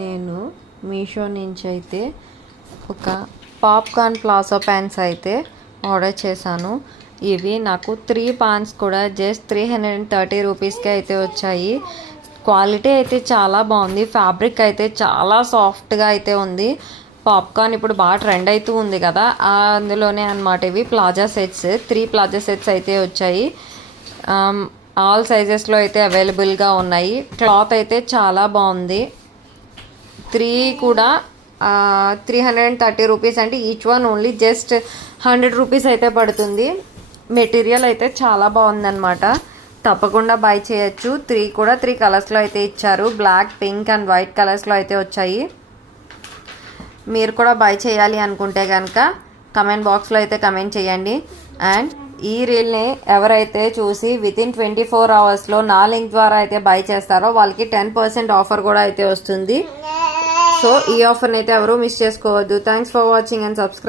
నేను మీషో నుంచి అయితే ఒక పాప్కార్న్ ప్లాజో ప్యాంట్స్ అయితే ఆర్డర్ చేశాను. ఇవి నాకు 3 పాన్స్ కూడా జస్ట్ 330 రూపీస్కి అయితే వచ్చాయి. క్వాలిటీ అయితే చాలా బాగుంది. ఫ్యాబ్రిక్ అయితే చాలా సాఫ్ట్గా అయితే ఉంది. పాప్కార్న్ ఇప్పుడు బాగా ట్రెండ్ అవుతూ ఉంది కదా, అందులోనే అనమాట. ఇవి ప్లాజా సెట్స్, 3 ప్లాజా సెట్స్ అయితే వచ్చాయి. ఆల్ సైజెస్లో అయితే అవైలబుల్గా ఉన్నాయి. క్లాత్ అయితే చాలా బాగుంది. 3 కూడా 330 రూపీస్, అంటే each one only just 100 rupees అయితే పడుతుంది. మెటీరియల్ అయితే చాలా బాగుందన్నమాట. తప్పకుండా బై చేయొచ్చు. 3 కూడా 3 కలర్స్లో అయితే ఇచ్చారు. బ్లాక్, పింక్ అండ్ వైట్ కలర్స్లో అయితే వచ్చాయి. మీరు కూడా బై చేయాలి అనుకుంటే కనుక కమెంట్ బాక్స్లో అయితే కమెంట్ చేయండి. అండ్ ఈ రీల్ని ఎవరైతే చూసి వితిన్ 24 అవర్స్లో నా లింక్ ద్వారా అయితే బై చేస్తారో వాళ్ళకి 10% ఆఫర్ కూడా అయితే వస్తుంది. సో ఈ ఆఫర్ని అయితే ఎవరు మిస్ చేసుకోవద్దు. Thanks for watching and subscribe.